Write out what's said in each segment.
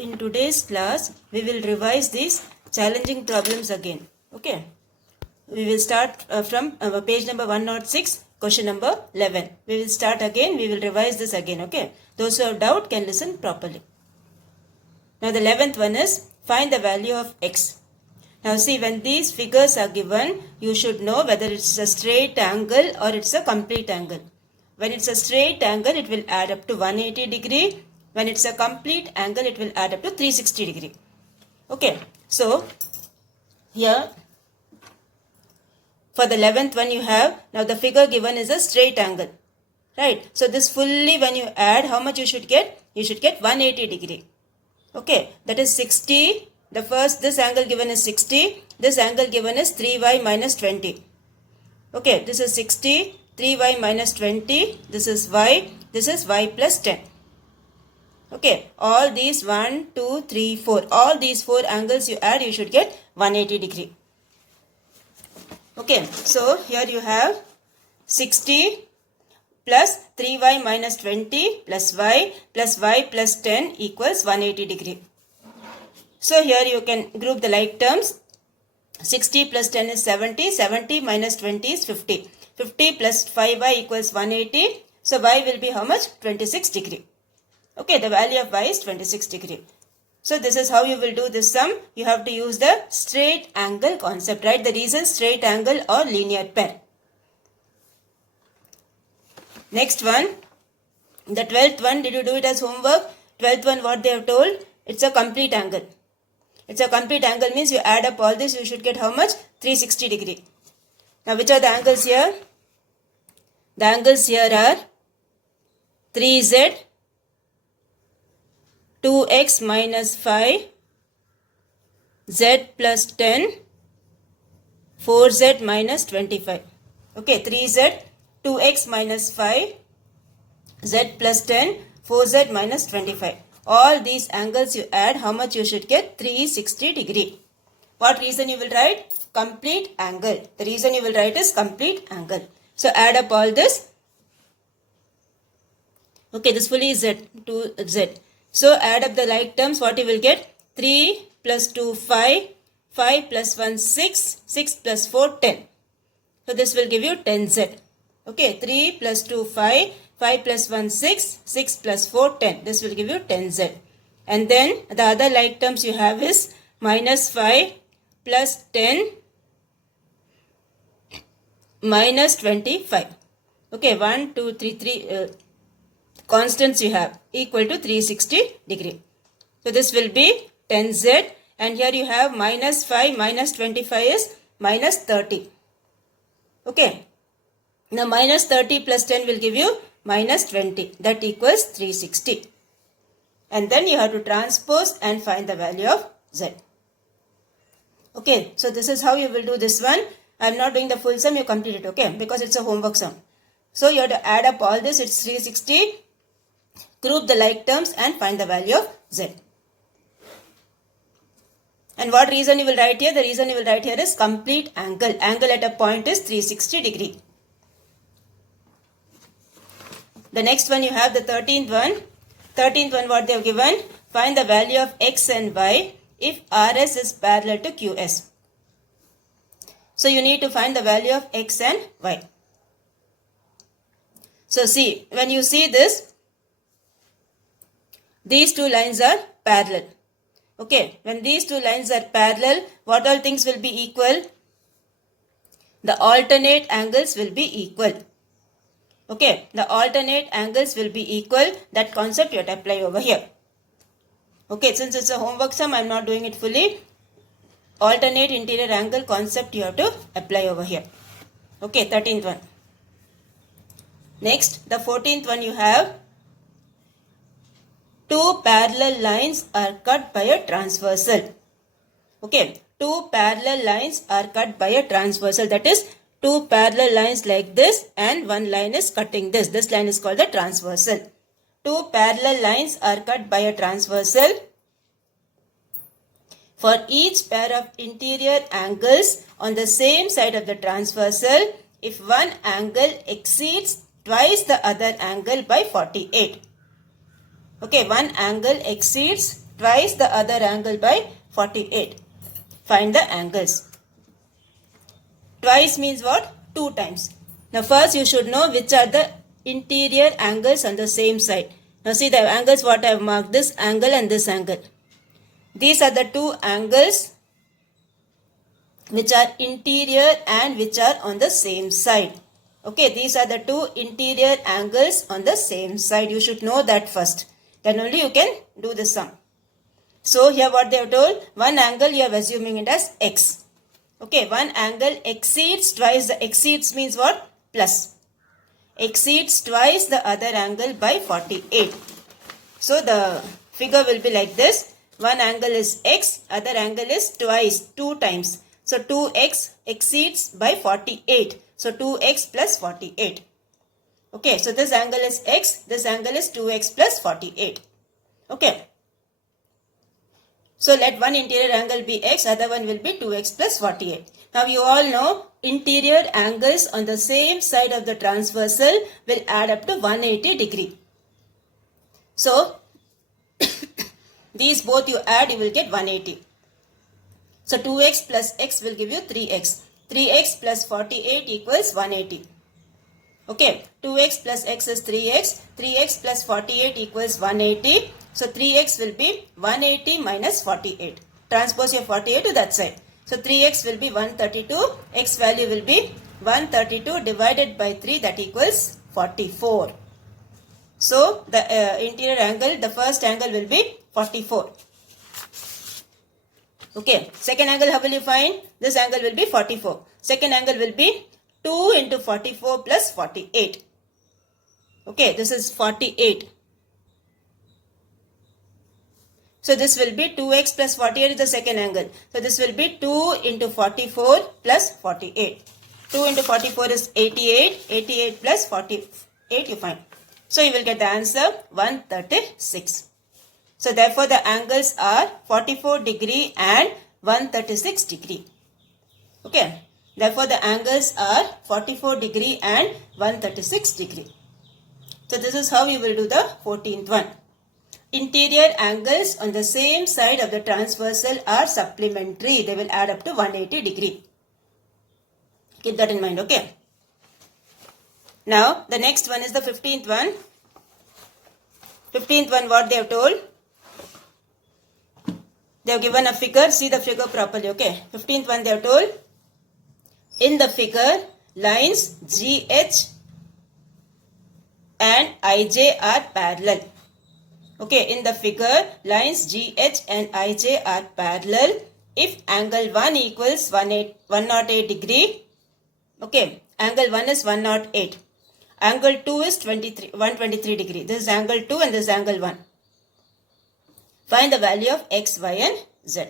in today's class, we will revise these challenging problems again. Okay. We will start from page number 106, question number 11. We will start again. We will revise this again. Okay. Those who have doubt can listen properly. Now the 11th one is find the value of x. Now see, when these figures are given, you should know whether it's a straight angle or it's a complete angle. When it's a straight angle, it will add up to 180 degree. When it's a complete angle, it will add up to 360 degree. Okay, so here for the 11th one you have, now the figure given is a straight angle. Right, so this fully when you add, how much you should get? You should get 180 degree. Okay, that is 60. The first, this angle given is 60. This angle given is 3y minus 20. Okay, this is 60. 3y minus 20. This is y. This is y plus 10. Okay, all these 1, 2, 3, 4. All these 4 angles you add, you should get 180 degree. Okay, so here you have 60 plus 3y minus 20 plus y plus 10 equals 180 degree. So here you can group the like terms. 60 plus 10 is 70. 70 minus 20 is 50. 50 plus 5y equals 180. So y will be how much? 26 degree. Okay, the value of y is 26 degree. So this is how you will do this sum. You have to use the straight angle concept, right? The reason straight angle or linear pair. Next one, the 12th one, did you do it as homework? 12th one, what they have told? It's a complete angle. It's a complete angle means you add up all this, you should get how much? 360 degree. Now which are the angles here? The angles here are 3z, 2x minus 5, z plus 10, 4z minus 25. Okay, 3z, 2x minus 5, z plus 10, 4z minus 25. All these angles you add, how much you should get? 360 degree. What reason you will write? Complete angle. The reason you will write is complete angle. So add up all this. Okay, this fully is z, 2z. So add up the like terms, what you will get? 3 plus 2, 5, 5 plus 1, 6, 6 plus 4, 10. So this will give you 10z. Okay, 3 plus 2, 5, 5 plus 1, 6, 6 plus 4, 10. This will give you 10z. And then the other like terms you have is minus 5 plus 10 minus 25. Okay, 1, 2, 3, 3 constants you have equal to 360 degree. So this will be 10z, and here you have minus 5 minus 25 is minus 30. Okay. Now minus 30 plus 10 will give you minus 20. That equals 360. And then you have to transpose and find the value of z. Okay, so this is how you will do this one. I am not doing the full sum, you complete it, okay, because it's a homework sum. So you have to add up all this, it's 360. Group the like terms and find the value of z. And what reason you will write here? The reason you will write here is complete angle. Angle at a point is 360 degree. The next one you have the 13th one. 13th one what they have given. Find the value of x and y if RS is parallel to QS. So you need to find the value of x and y. So see, when you see this, these two lines are parallel. Okay, when these two lines are parallel, what all things will be equal? The alternate angles will be equal. Okay, the alternate angles will be equal. That concept you have to apply over here. Okay, since it's a homework sum, I am not doing it fully. Alternate interior angle concept you have to apply over here. Okay, 13th one. Next, the 14th one you have. Two parallel lines are cut by a transversal. Okay, two parallel lines are cut by a transversal. That is, two parallel lines like this and one line is cutting this. This line is called the transversal. Two parallel lines are cut by a transversal. For each pair of interior angles on the same side of the transversal, if one angle exceeds twice the other angle by 48. Okay, one angle exceeds twice the other angle by 48. Find the angles. Twice means what? 2 times. Now first you should know which are the interior angles on the same side. Now see the angles what I have marked, this angle and this angle. These are the two angles which are interior and which are on the same side. Okay, these are the two interior angles on the same side. You should know that first. Then only you can do the sum. So here what they have told, one angle you are assuming it as x. Okay, one angle exceeds twice the exceeds means what? Plus. Exceeds twice the other angle by 48. So the figure will be like this. One angle is x, other angle is twice, 2 times. So 2x exceeds by 48. So 2x plus 48. Okay, so this angle is x, this angle is 2x plus 48. Okay. So let one interior angle be x, other one will be 2x plus 48. Now you all know interior angles on the same side of the transversal will add up to 180 degree. So these both you add, you will get 180. So 2x plus x will give you 3x. 3x plus 48 equals 180. Okay, 2x plus x is 3x. 3x plus 48 equals 180. So 3x will be 180 minus 48. Transpose your 48 to that side. So 3x will be 132. X value will be 132 divided by 3, that equals 44. So the interior angle, the first angle will be 44. Okay, second angle how will you find? This angle will be 44. Second angle will be 2 into 44 plus 48. Okay, this is 48. So this will be 2x plus 48 is the second angle. So this will be 2 into 44 plus 48. 2 into 44 is 88. 88 plus 48 you find. So you will get the answer 136. So therefore the angles are 44 degree and 136 degree. Okay. Therefore the angles are 44 degree and 136 degree. So this is how you will do the 14th one. Interior angles on the same side of the transversal are supplementary. They will add up to 180 degree. Keep that in mind, okay? Now, the next one is the 15th one. 15th one, what they have told? They have given a figure. See the figure properly, okay? 15th one they have told. In the figure, lines GH and IJ are parallel. Okay, in the figure, lines GH and IJ are parallel. If angle 1 equals 108 degree, okay, angle 1 is 108. Angle 2 is 123 degree. This is angle 2 and this is angle 1. Find the value of x, y and z.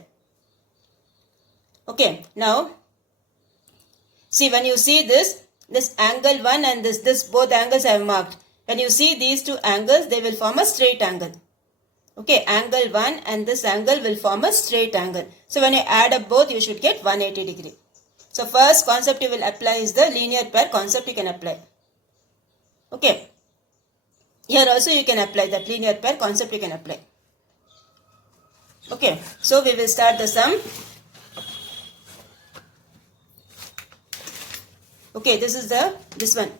Okay, now, see when you see this angle 1 and this both angles I have marked. When you see these two angles, they will form a straight angle. Okay, angle 1 and this angle will form a straight angle. So when you add up both, you should get 180 degree. So first concept you will apply is the linear pair concept you can apply. Okay. Here also you can apply that linear pair concept you can apply. Okay. So we will start the sum. Okay, this is this one.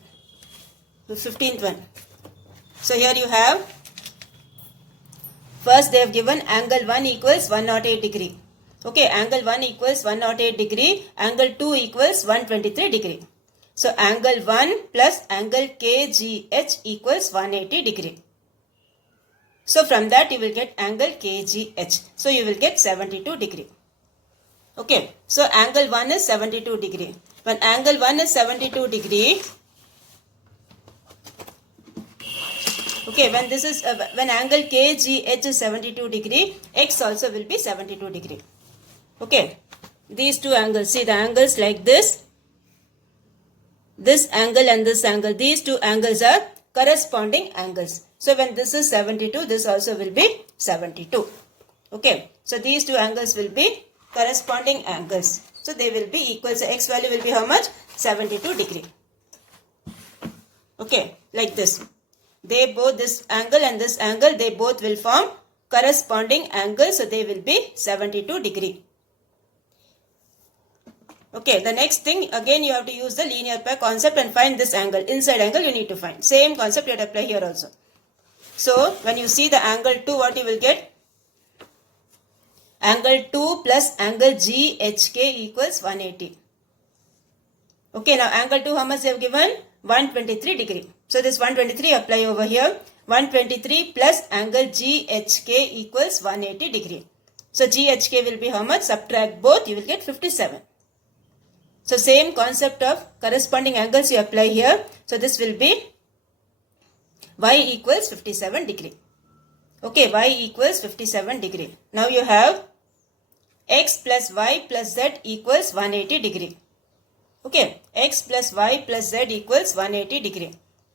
The 15th one. So here you have, first they have given angle 1 equals 108 degree. Okay, angle 1 equals 108 degree, angle 2 equals 123 degree. So angle 1 plus angle KGH equals 180 degree. So from that you will get angle KGH. So you will get 72 degree. Okay, so angle 1 is 72 degree. When angle 1 is 72 degree, okay, when this is when angle KGH is 72 degree, x also will be 72 degree. Okay, these two angles, see the angles like this angle and this angle, these two angles are corresponding angles. So when this is 72, this also will be 72. Okay, so these two angles will be corresponding angles. So they will be equal. So x value will be how much? 72 degree. Okay, like this. They both, this angle and this angle, they both will form corresponding angle, so they will be 72 degree. Okay, the next thing, again you have to use the linear pair concept and find this angle. Inside angle you need to find. Same concept you have to apply here also. So, when you see the angle 2, what you will get? Angle 2 plus angle GHK equals 180. Okay, now angle 2 how much they have given? 123 degree. So, this 123 apply over here. 123 plus angle GHK equals 180 degree. So, GHK will be how much? Subtract both, you will get 57. So, same concept of corresponding angles you apply here. So, this will be y equals 57 degree. Okay, y equals 57 degree. Now, you have x plus y plus z equals 180 degree. Okay, x plus y plus z equals 180 degree.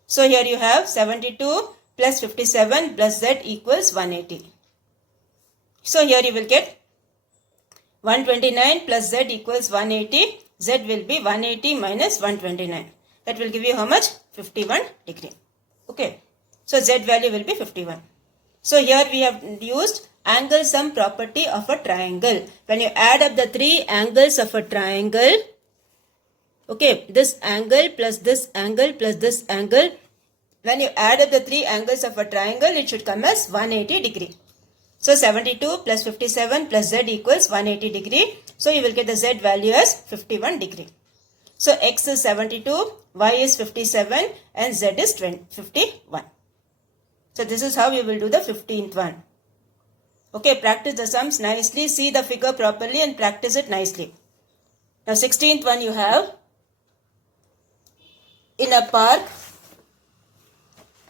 So, here you have 72 plus 57 plus z equals 180. So, here you will get 129 plus z equals 180. Z will be 180 minus 129. That will give you how much? 51 degree. Okay. So, Z value will be 51. So, here we have used angle sum property of a triangle. When you add up the three angles of a triangle, okay, this angle plus this angle plus this angle, when you add up the three angles of a triangle, it should come as 180 degree. So, 72 plus 57 plus Z equals 180 degree. So, you will get the Z value as 51 degree. So, X is 72, Y is 57 and Z is 51. So, this is how you will do the 15th one. Okay, practice the sums nicely, see the figure properly and practice it nicely. Now, 16th one you have, in a park,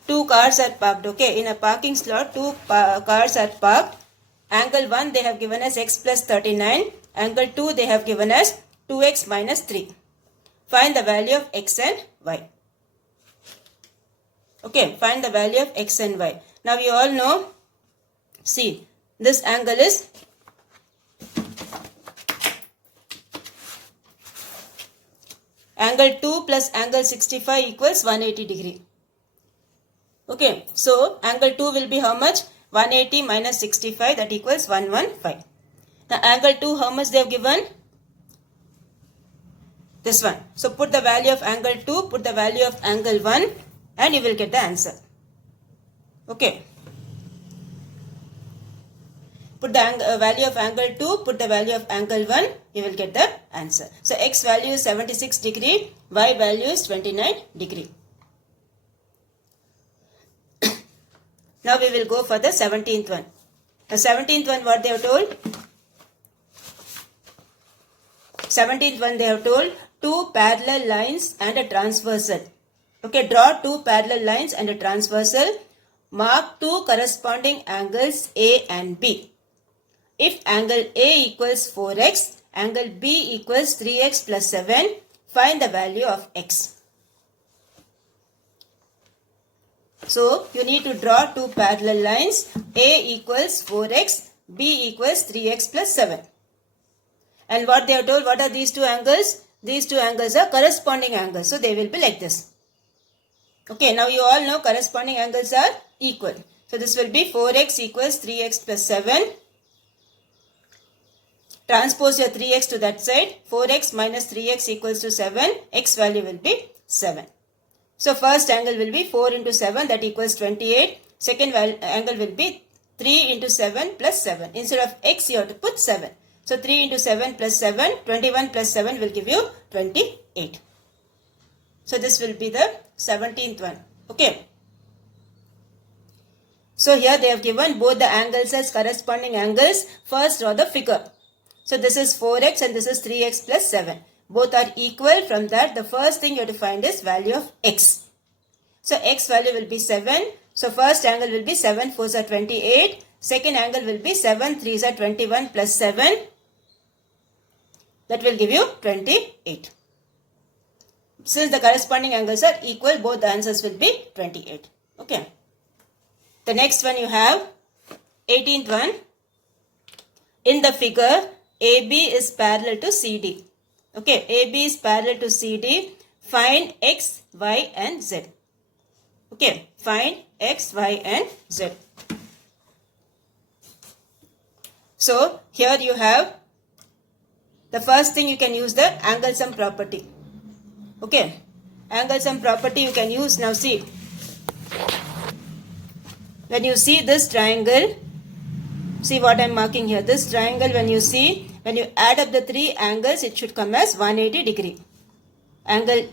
two cars are parked. Okay, in a parking slot, two cars are parked. Angle 1 they have given as x plus 39. Angle 2 they have given as 2x minus 3. Find the value of x and y. Okay, find the value of x and y. Now you all know, see, this angle is angle 2 plus angle 65 equals 180 degree. Okay, so angle 2 will be how much? 180 minus 65, that equals 115. Now angle 2 how much they have given? This one. So put the value of angle 2, put the value of angle 1 and you will get the answer. Okay. Put the value of angle 2, put the value of angle 1, you will get the answer. So x value is 76 degree, y value is 29 degree. Now we will go for the 17th one. The 17th one what they have told? 17th one they have told two parallel lines and a transversal. Okay, draw two parallel lines and a transversal. Mark two corresponding angles A and B. If angle A equals 4x, angle B equals 3x plus 7, find the value of x. So, you need to draw two parallel lines. A equals 4x, B equals 3x plus 7. And what they have told, what are these two angles? These two angles are corresponding angles. So, they will be like this. Okay, now you all know corresponding angles are equal. So, this will be 4x equals 3x plus 7. Transpose your 3x to that side. 4x minus 3x equals to 7. X value will be 7. So, first angle will be 4 into 7, that equals 28. Second angle will be 3 into 7 plus 7. Instead of x, you have to put 7. So, 3 into 7 plus 7, 21 plus 7 will give you 28. So, this will be the 17th one. Okay. So, here they have given both the angles as corresponding angles. First, draw the figure. So, this is 4x and this is 3x plus 7. Both are equal. From that, the first thing you have to find is value of x. So, x value will be 7. So, first angle will be 7 4s are 28. Second angle will be 7 3s are 21 plus 7. That will give you 28. Since the corresponding angles are equal, both the answers will be 28. Okay. The next one you have 18th one. In the figure, AB is parallel to CD. Okay, AB is parallel to CD. Find X, Y and Z. Okay, find X, Y and Z. So here you have the first thing, you can use the angle sum property. Okay, angle sum property you can use. Now see, when you see this triangle, see what I am marking here. This triangle, when you see, when you add up the three angles, it should come as 180 degree. Angle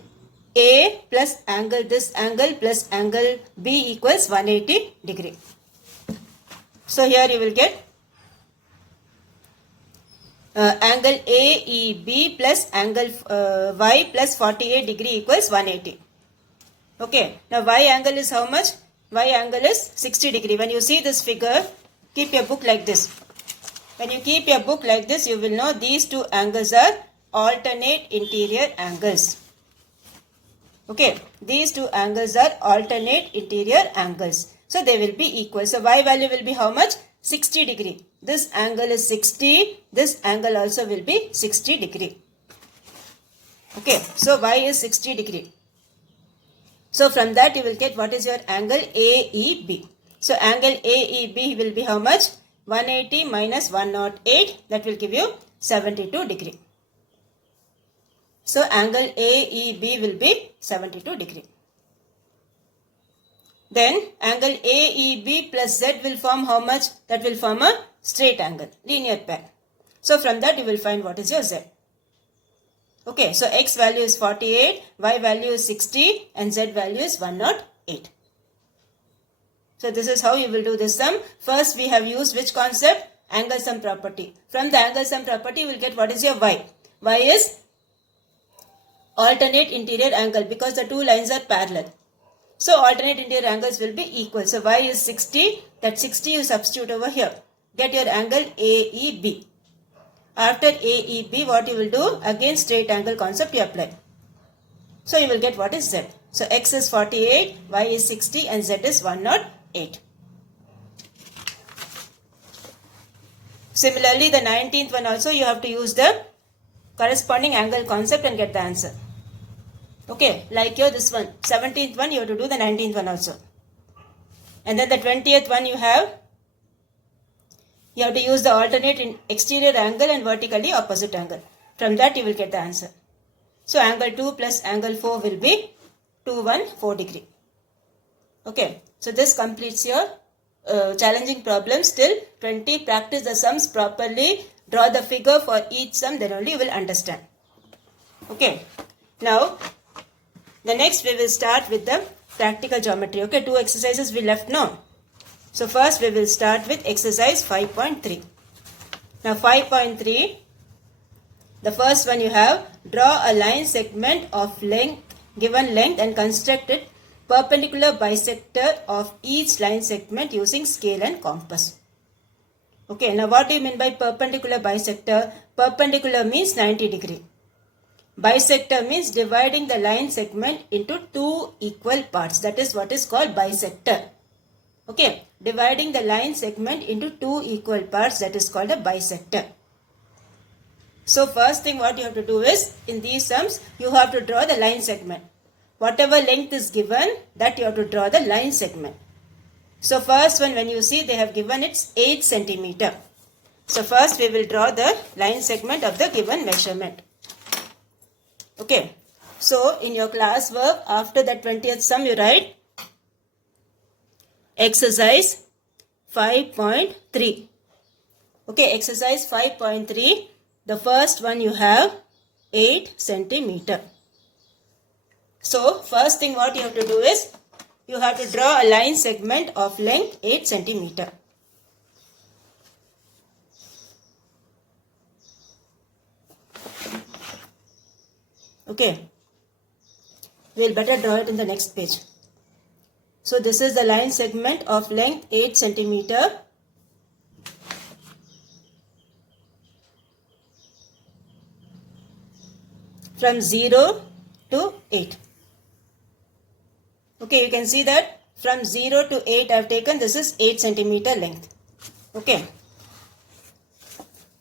A plus angle this angle plus angle B equals 180 degree. So here you will get angle AEB plus angle Y plus 48 degree equals 180. Okay, now Y angle is how much? Y angle is 60 degree. When you see this figure, keep your book like this. When you keep your book like this, you will know these two angles are alternate interior angles. Okay, these two angles are alternate interior angles. So they will be equal. So Y value will be how much? 60 degree. This angle is 60. This angle also will be 60 degree. Okay, so Y is 60 degree. So from that you will get what is your angle AEB. So angle AEB will be how much? 180 minus 108. That will give you 72 degree. So angle AEB will be 72 degree. Then angle AEB plus Z will form how much? That will form a straight angle, linear pair. So from that you will find what is your Z. Okay, so X value is 48, Y value is 60 and Z value is 108. So this is how you will do this sum. First we have used which concept? Angle sum property. From the angle sum property you will get what is your Y. Y is alternate interior angle because the two lines are parallel. So alternate interior angles will be equal. So Y is 60. That 60 you substitute over here. Get your angle AEB. After AEB, what you will do? Again straight angle concept you apply. So you will get what is Z. So X is 48, Y is 60 and Z is 108. Similarly, the 19th one also you have to use the corresponding angle concept and get the answer. Okay, like here this one, 17th one you have to do the 19th one also. And then the 20th one you have to use the alternate in exterior angle and vertically opposite angle. From that you will get the answer. So angle 2 plus angle 4 will be 214 degree. Okay, so this completes your challenging problems till 20. Practice the sums properly. Draw the figure for each sum, then only you will understand. Okay, now the next we will start with the practical geometry. Okay, two exercises we left now. So first we will start with exercise 5.3. Now 5.3, the first one you have, draw a line segment of length, given length and construct it perpendicular bisector of each line segment using scale and compass. Okay, now what do you mean by perpendicular bisector? Perpendicular means 90 degree. Bisector means dividing the line segment into two equal parts. That is what is called bisector. Okay, dividing the line segment into two equal parts, that is called a bisector. So first thing what you have to do is, in these sums, you have to draw the line segment. Whatever length is given, that you have to draw the line segment. So first one, when you see they have given it's 8 centimeter. So first we will draw the line segment of the given measurement. Okay, so in your class work, after the 20th sum you write exercise 5.3. Okay, exercise 5.3, the first one you have 8 centimeter. So first thing what you have to do is, you have to draw a line segment of length 8 centimeter. Okay, we will better draw it in the next page. So this is the line segment of length 8 centimeter. From 0 to 8. Okay, you can see that from 0 to 8 I have taken, this is 8 centimeter length. Okay.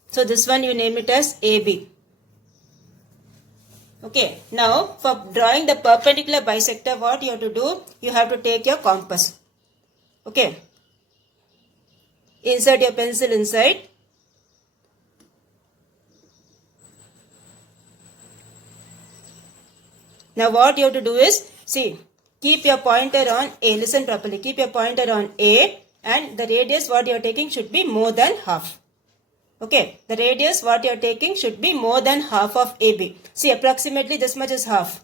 So this one you name it as AB. Okay, now for drawing the perpendicular bisector, what you have to do? You have to take your compass. Okay. Insert your pencil inside. Now what you have to do is, see, keep your pointer on A. Listen properly. Keep your pointer on A, and the radius what you are taking should be more than half. Okay, the radius what you are taking should be more than half of AB. See, approximately this much is half.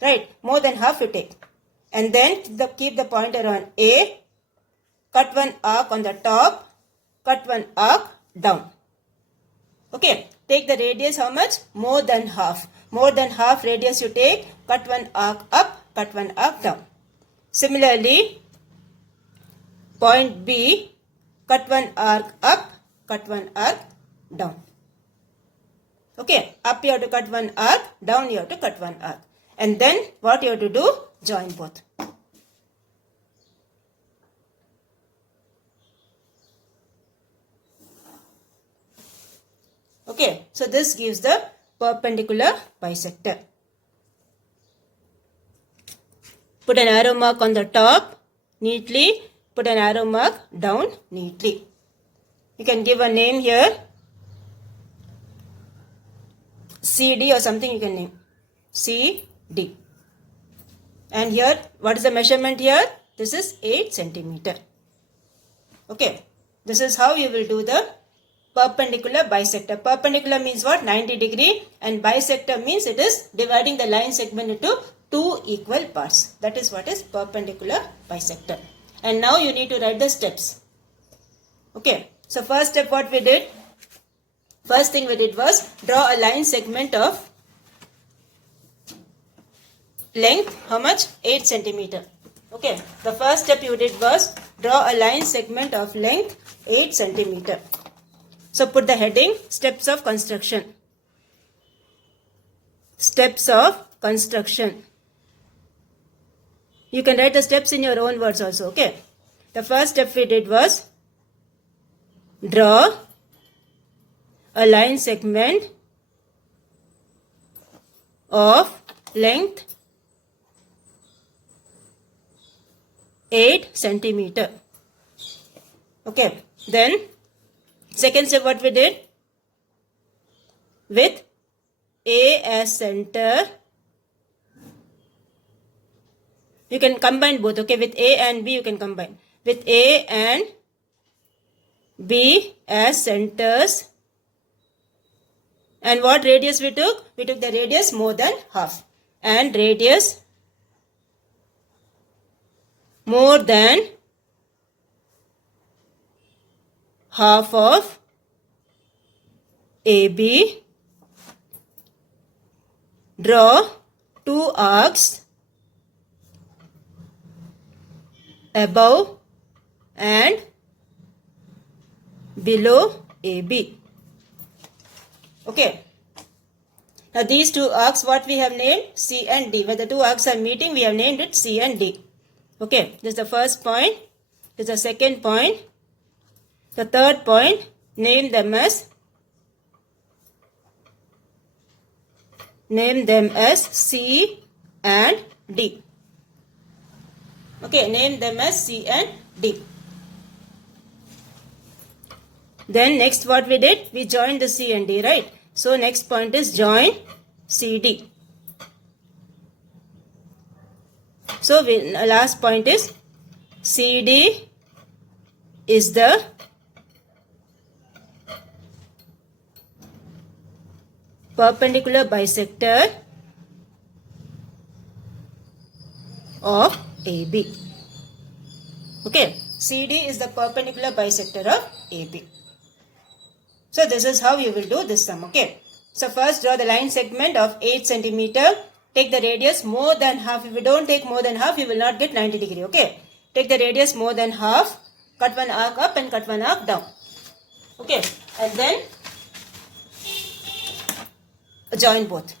Right, more than half you take. And then keep the pointer on A, cut one arc on the top, cut one arc down. Okay, take the radius how much? More than half. More than half radius you take, cut one arc up, cut one arc down. Similarly, point B, cut one arc up, cut one arc down. Okay, up you have to cut one arc, down you have to cut one arc. And then what you have to do? Join both. Okay, so this gives the perpendicular bisector. Put an arrow mark on the top neatly, put an arrow mark down neatly. You can give a name here, CD or something you can name, CD. And here, what is the measurement here? This is 8 centimeter. Okay, this is how you will do the perpendicular bisector. Perpendicular means what? 90 degree, and bisector means it is dividing the line segment into two equal parts. That is what is perpendicular bisector. And now you need to write the steps. Okay, so first step what we did? First thing we did was draw a line segment of length, how much? 8 centimeter. Okay, the first step you did was draw a line segment of length 8 centimeter. So put the heading, steps of construction. Steps of construction. You can write the steps in your own words also, okay. The first step we did was draw a line segment of length 8 centimeter. Okay, then second step what we did? With A as center, you can combine both, okay, with A and B you can combine. With A and B as centers, and what radius we took? We took the radius more than half, and radius more than half of AB. Draw two arcs above and below AB. Okay. Now these two arcs what we have named? C and D. When the two arcs are meeting, we have named it C and D. Okay. This is the first point. This is the second point. The third point, name them as C and D. Okay, name them as C and D. Then next what we did? We joined the C and D, right? So next point is join CD. So last point is CD is the perpendicular bisector of AB. Okay, CD is the perpendicular bisector of AB. So this is how you will do this sum. Okay, so first draw the line segment of 8 centimeter. Take the radius more than half. If you don't take more than half, you will not get 90 degree. Okay, take the radius more than half. Cut one arc up and cut one arc down. Okay, and then join both.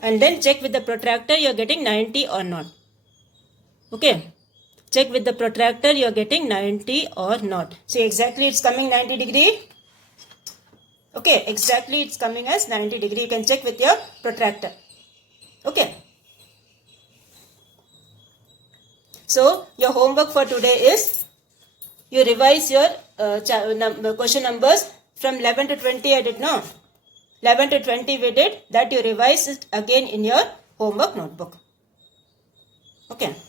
And then check with the protractor you are getting 90 or not. Okay, check with the protractor you are getting 90 or not. See, exactly it's coming 90 degree. Okay, exactly it's coming as 90 degree. You can check with your protractor. Okay. So your homework for today is you revise your question numbers from 11 to 20 I did not. 11 to 20 we did, that you revise it again in your homework notebook. Okay.